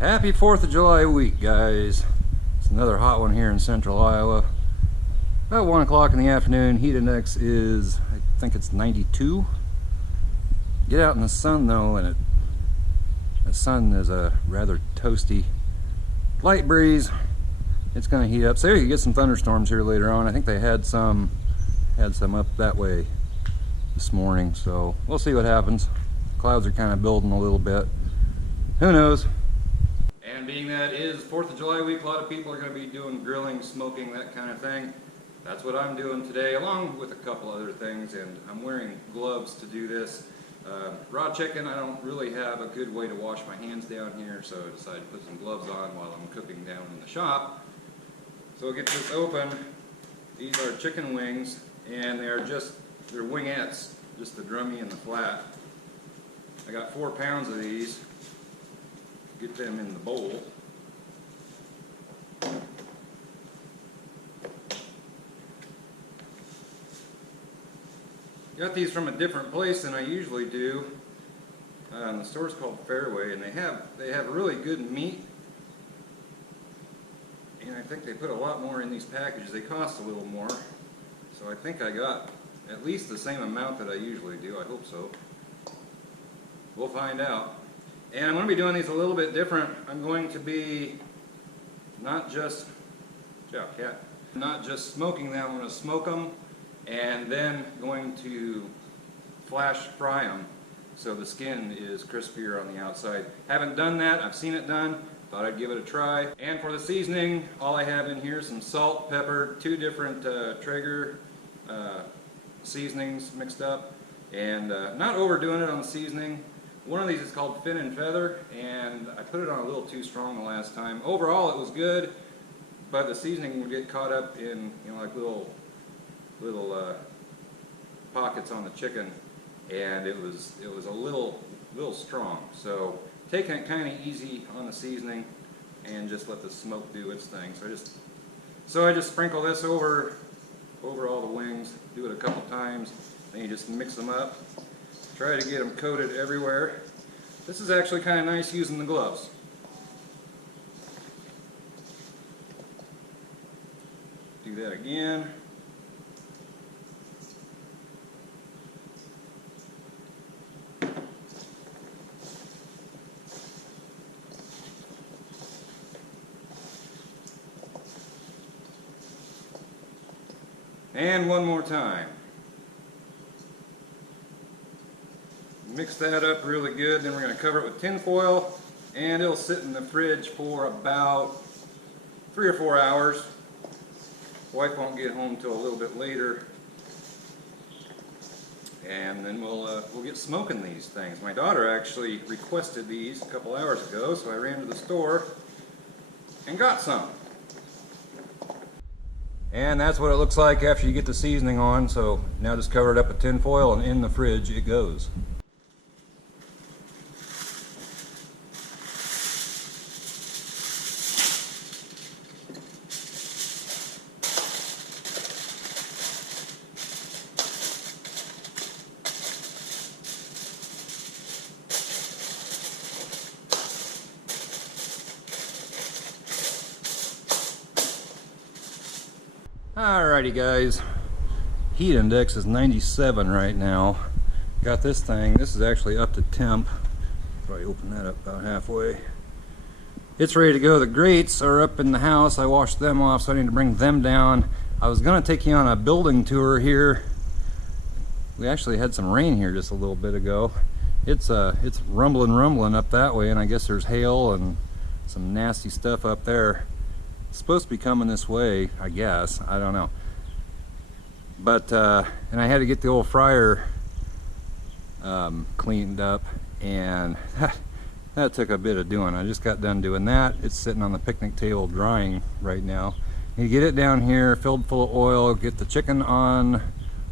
Happy 4th of July week, guys. It's another hot one here in central Iowa. About 1 o'clock in the afternoon. Heat index is, I think it's 92. Get out in the sun though, and the sun is a rather toasty. Light breeze. It's going to heat up. So you can get some thunderstorms here later on. I think they had some up that way this morning. So we'll see what happens. Clouds are kind of building a little bit. Who knows? And being that it is 4th of July week, a lot of people are going to be doing grilling, smoking, that kind of thing. That's what I'm doing today, along with a couple other things, and I'm wearing gloves to do this. Raw chicken, I don't really have a good way to wash my hands down here, so I decided to put some gloves on while I'm cooking down in the shop. So we'll get this open. These are chicken wings, and they're wingettes, just the drummy and the flat. I got 4 pounds of these. Get them in the bowl. Got these from a different place than I usually do. The store's called Fairway, and they have really good meat. And I think they put a lot more in these packages. They cost a little more, so I think I got at least the same amount that I usually do. I hope so. We'll find out. And I'm going to be doing these a little bit different. I'm going to be not just smoking them. I'm going to smoke them and then going to flash fry them so the skin is crispier on the outside. Haven't done that. I've seen it done. Thought I'd give it a try. And for the seasoning, all I have in here is some salt, pepper, 2 different Traeger seasonings mixed up, and not overdoing it on the seasoning. One of these is called Fin and Feather, and I put it on a little too strong the last time. Overall, it was good, but the seasoning would get caught up in, like little pockets on the chicken, and it was a little strong. So taking it kind of easy on the seasoning, and just let the smoke do its thing. So I just sprinkle this over all the wings. Do it a couple times, then you just mix them up. Try to get them coated everywhere. This is actually kind of nice using the gloves. Do that again. And one more time. Mix that up really good, then we're going to cover it with tin foil, and it'll sit in the fridge for about 3 or 4 hours. Wife won't get home till a little bit later, and then we'll get smoking these things. My daughter actually requested these a couple hours ago, so I ran to the store and got some. And that's what it looks like after you get the seasoning on. So now just cover it up with tin foil, and in the fridge it goes. Alrighty guys, heat index is 97 right now. Got this thing, this is actually up to temp. Probably open that up about halfway. It's ready to go. The grates are up in the house. I washed them off, so I need to bring them down. I was gonna take you on a building tour here. We actually had some rain here just a little bit ago. It's rumbling up that way, and I guess there's hail and some nasty stuff up there. It's supposed to be coming this way, I guess. I don't know. But and I had to get the old fryer cleaned up, and that took a bit of doing. I just got done doing that. It's sitting on the picnic table drying right now. You get it down here filled full of oil, get the chicken on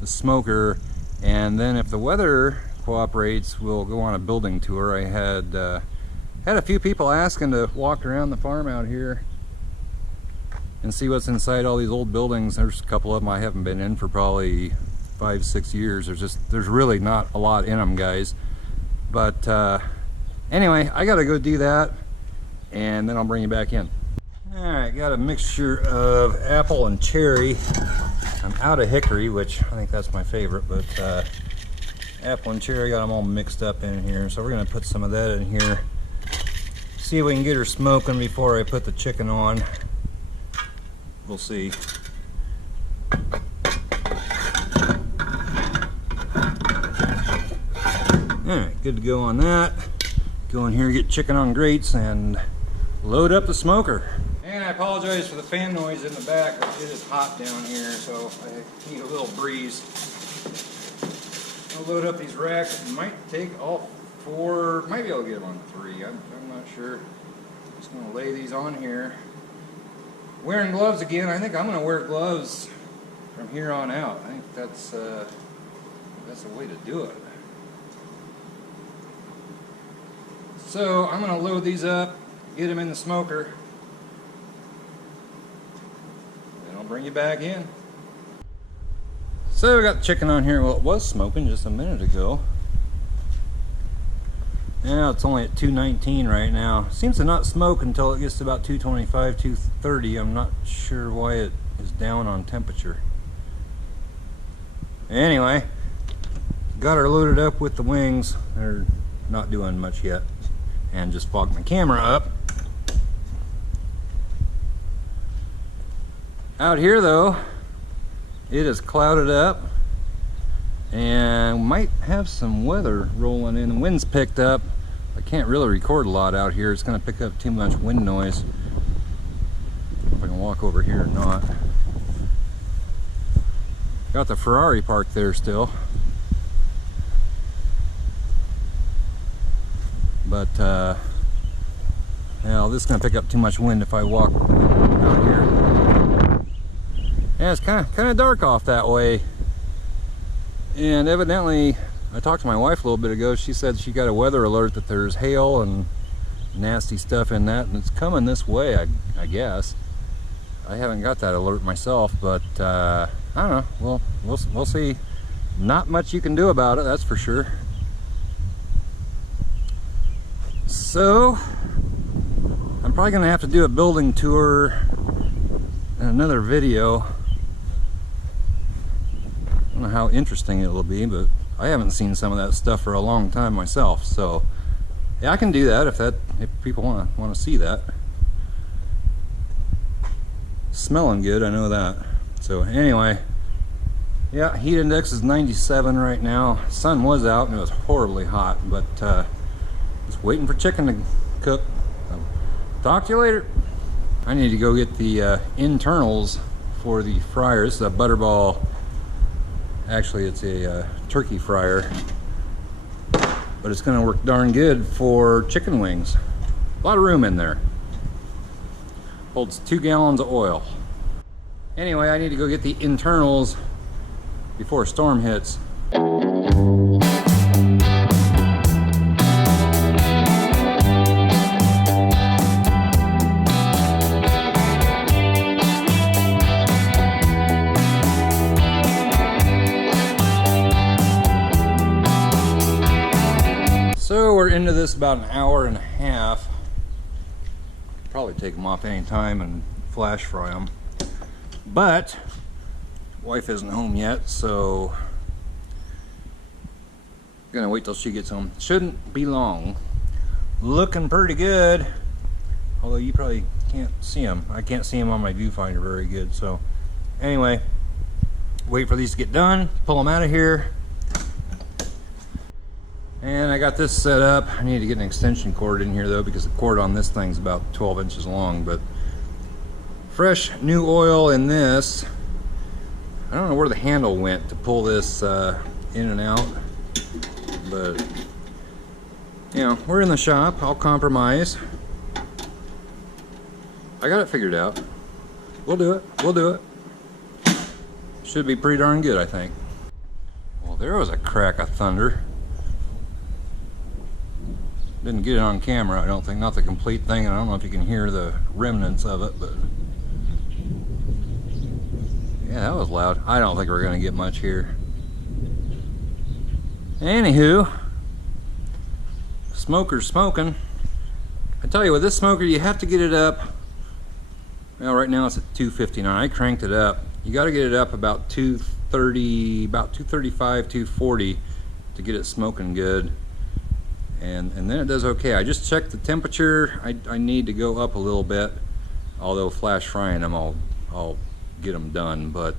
the smoker, and then if the weather cooperates, we'll go on a building tour. I had a few people asking to walk around the farm out here and see what's inside all these old buildings. There's a couple of them I haven't been in for probably 5-6 years. There's really not a lot in them, guys. But anyway, I gotta go do that, and then I'll bring you back in. Alright, got a mixture of apple and cherry. I'm out of hickory, which I think that's my favorite, but apple and cherry, got them all mixed up in here. So we're going to put some of that in here. See if we can get her smoking before I put the chicken on. We'll see. Alright, good to go on that. Go in here, get chicken on grates, and load up the smoker. And I apologize for the fan noise in the back, but it is hot down here, so I need a little breeze. I'll load up these racks. It might take all 4, maybe I'll get them on 3. I'm not sure. Just gonna lay these on here. Wearing gloves again. I think I'm gonna wear gloves from here on out. I think that's the way to do it. So I'm gonna load these up, get them in the smoker, then I'll bring you back in. So we got the chicken on here. Well, it was smoking just a minute ago. Now it's only at 219 right now. Seems to not smoke until it gets to about 225, 230. I'm not sure why it is down on temperature. Anyway, got her loaded up with the wings. They're not doing much yet. And just fogged my camera up. Out here though, it is clouded up and might have some weather rolling in. The wind's picked up. I can't really record a lot out here. It's going to pick up too much wind noise. If I can walk over here or not. Got the Ferrari parked there still. But now this is going to pick up too much wind if I walk out here. Yeah, it's kind of dark off that way. And evidently, I talked to my wife a little bit ago. She said she got a weather alert that there's hail and nasty stuff in that, and it's coming this way, I guess. I haven't got that alert myself, but I don't know. We'll see. Not much you can do about it, that's for sure. So I'm probably gonna have to do a building tour in another video. I don't know how interesting it will be, but I haven't seen some of that stuff for a long time myself. So yeah, I can do that if people want to see that. Smelling good, I know that. So anyway, yeah, heat index is 97 right now. Sun was out and it was horribly hot, but just waiting for chicken to cook. So, talk to you later. I need to go get the internals for the fryer. This is a Butterball. Actually, it's a turkey fryer, but it's going to work darn good for chicken wings. A lot of room in there. Holds 2 gallons of oil. Anyway, I need to go get the internals before a storm hits. So we're into this about an hour and a half. Probably take them off any time and flash fry them. But wife isn't home yet, so I'm gonna wait till she gets home. Shouldn't be long. Looking pretty good, although you probably can't see them. I can't see them on my viewfinder very good. So anyway, wait for these to get done, pull them out of here. And I got this set up. I need to get an extension cord in here though, because the cord on this thing's about 12 inches long. But fresh new oil in this. I don't know where the handle went to pull this in and out, but you know, we're in the shop. I'll compromise. I got it figured out. We'll do it. We'll do it. Should be pretty darn good, I think. Well, there was a crack of thunder. Didn't get it on camera, I don't think. Not the complete thing, and I don't know if you can hear the remnants of it, but yeah, that was loud. I don't think we're gonna get much here. Anywho, smoker's smoking. I tell you, with this smoker, you have to get it up. Well, right now it's at 259. I cranked it up. You got to get it up about 230, about 235, 240 to get it smoking good. And then it does okay. I just checked the temperature. I need to go up a little bit. Although flash frying them, I'll get them done. But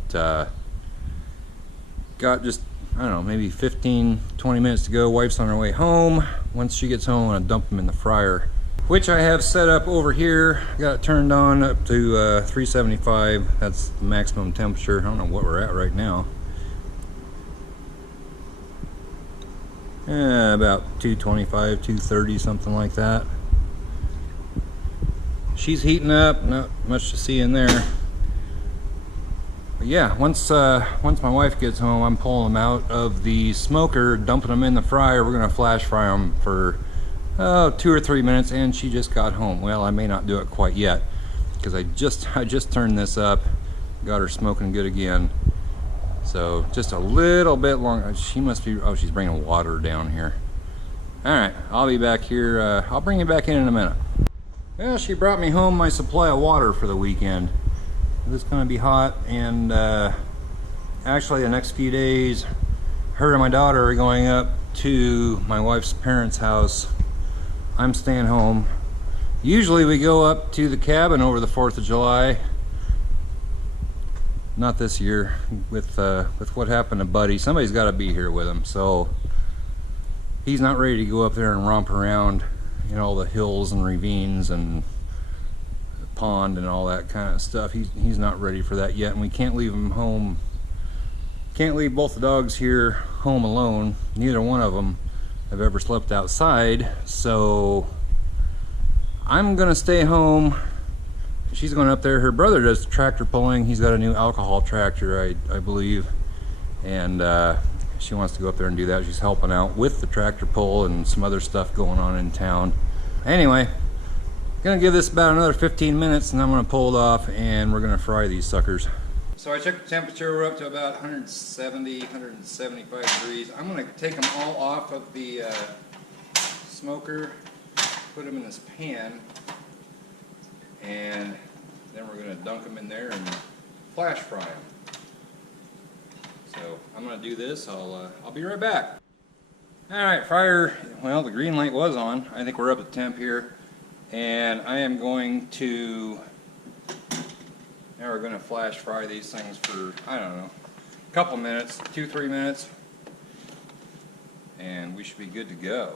got just, I don't know, maybe 15, 20 minutes to go. Wife's on her way home. Once she gets home, I'm gonna dump them in the fryer, which I have set up over here. Got it turned on up to 375. That's the maximum temperature. I don't know what we're at right now. About 225, 230, something like that. She's heating up, not much to see in there. But yeah, once my wife gets home, I'm pulling them out of the smoker, dumping them in the fryer. We're gonna flash fry them for 2 or 3 minutes, and she just got home. Well, I may not do it quite yet because I just turned this up, got her smoking good again. So just a little bit longer. She must be, oh, she's bringing water down here. All right, I'll be back here. I'll bring you back in a minute. Well, she brought me home my supply of water for the weekend. It's gonna be hot, and actually the next few days, her and my daughter are going up to my wife's parents' house. I'm staying home. Usually we go up to the cabin over the 4th of July. Not this year, with what happened to Buddy. Somebody's got to be here with him, so he's not ready to go up there and romp around, you know, all the hills and ravines and the pond and all that kind of stuff. He's not ready for that yet, and we can't leave him home. Can't leave both the dogs here home alone. Neither one of them have ever slept outside, so I'm gonna stay home. She's going up there. Her brother does tractor pulling. He's got a new alcohol tractor, I believe, and she wants to go up there and do that. She's helping out with the tractor pull and some other stuff going on in town. Anyway, gonna give this about another 15 minutes, and I'm gonna pull it off, and we're gonna fry these suckers. So I checked the temperature. We're up to about 170, 175 degrees. I'm gonna take them all off of the smoker, put them in this pan, and then we're going to dunk them in there and flash fry them. So I'm going to do this. I'll be right back. Alright, fryer, well, the green light was on. I think we're up at temp here, and I am going to, now we're going to flash fry these things for, I don't know, a couple minutes, 2-3 minutes, and we should be good to go.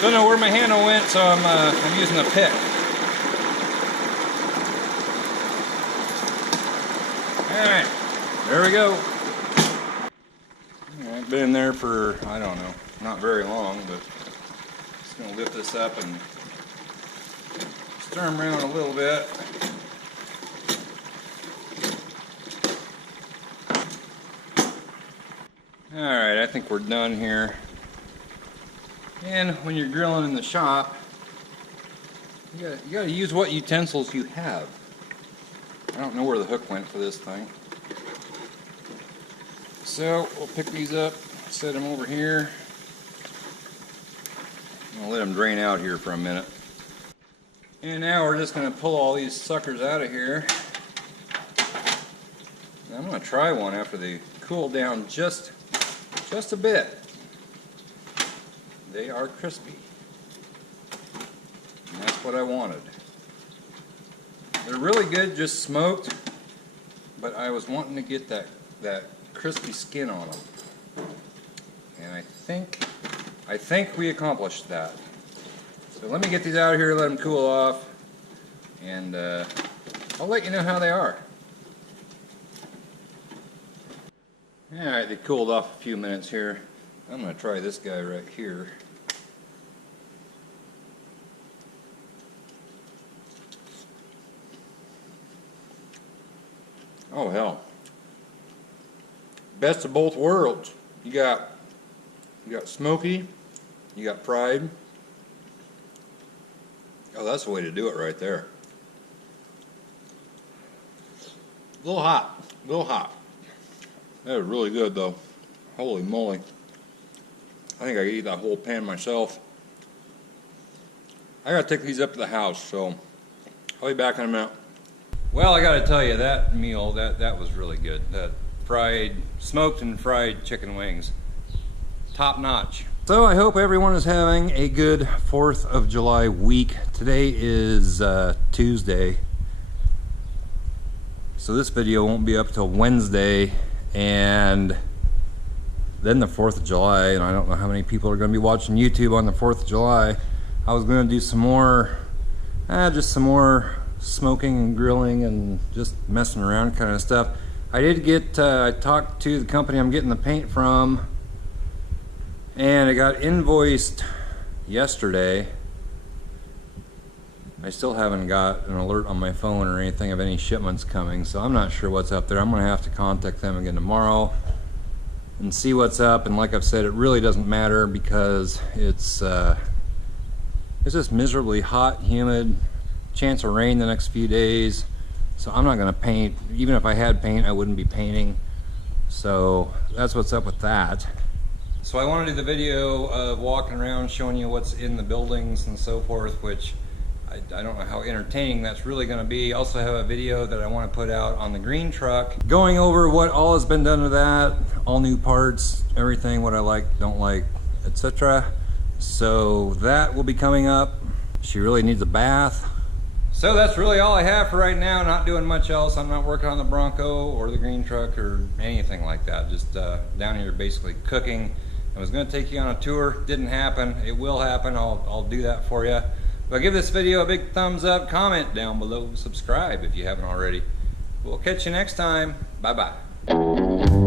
Don't know where my handle went, so I'm using a pick. Alright, there we go. Alright, been in there for, I don't know, not very long, but just going to lift this up and stir them around a little bit. Alright, I think we're done here. And when you're grilling in the shop, you gotta use what utensils you have. I don't know where the hook went for this thing. So we'll pick these up, set them over here. I'll let them drain out here for a minute. And now we're just gonna pull all these suckers out of here. And I'm gonna try one after they cool down just a bit. They are crispy. And that's what I wanted. They're really good just smoked, but I was wanting to get that crispy skin on them. And I think we accomplished that. So let me get these out of here, let them cool off, and I'll let you know how they are. Alright, they cooled off a few minutes here. I'm going to try this guy right here. Oh hell. Best of both worlds. You got smoky, you got fried. Oh, that's the way to do it right there. A little hot, a little hot. That is really good though. Holy moly. I think I could eat that whole pan myself. I gotta take these up to the house, so I'll be back in a minute. Well, I gotta tell you, that meal, that was really good. That smoked and fried chicken wings. Top notch. So I hope everyone is having a good 4th of July week. Today is Tuesday. So this video won't be up till Wednesday, and then the 4th of July, and I don't know how many people are going to be watching YouTube on the 4th of July. I was going to do some more, just some more smoking and grilling and just messing around kind of stuff. I did get, I talked to the company I'm getting the paint from, and I got invoiced yesterday. I still haven't got an alert on my phone or anything of any shipments coming, so I'm not sure what's up there. I'm going to have to contact them again tomorrow and see what's up. And like I've said, it really doesn't matter because it's just miserably hot, humid, chance of rain the next few days. So I'm not going to paint. Even if I had paint, I wouldn't be painting. So that's what's up with that. So I want to do the video of walking around showing you what's in the buildings and so forth, which I don't know how entertaining that's really going to be. Also have a video that I want to put out on the green truck, going over what all has been done to that, all new parts, everything, what I like, don't like, etc. So that will be coming up. She really needs a bath. So that's really all I have for right now. Not doing much else. I'm not working on the Bronco or the green truck or anything like that. Just down here basically cooking. I was going to take you on a tour. Didn't happen. It will happen. I'll do that for you. But give this video a big thumbs up, comment down below, subscribe if you haven't already. We'll catch you next time. Bye-bye.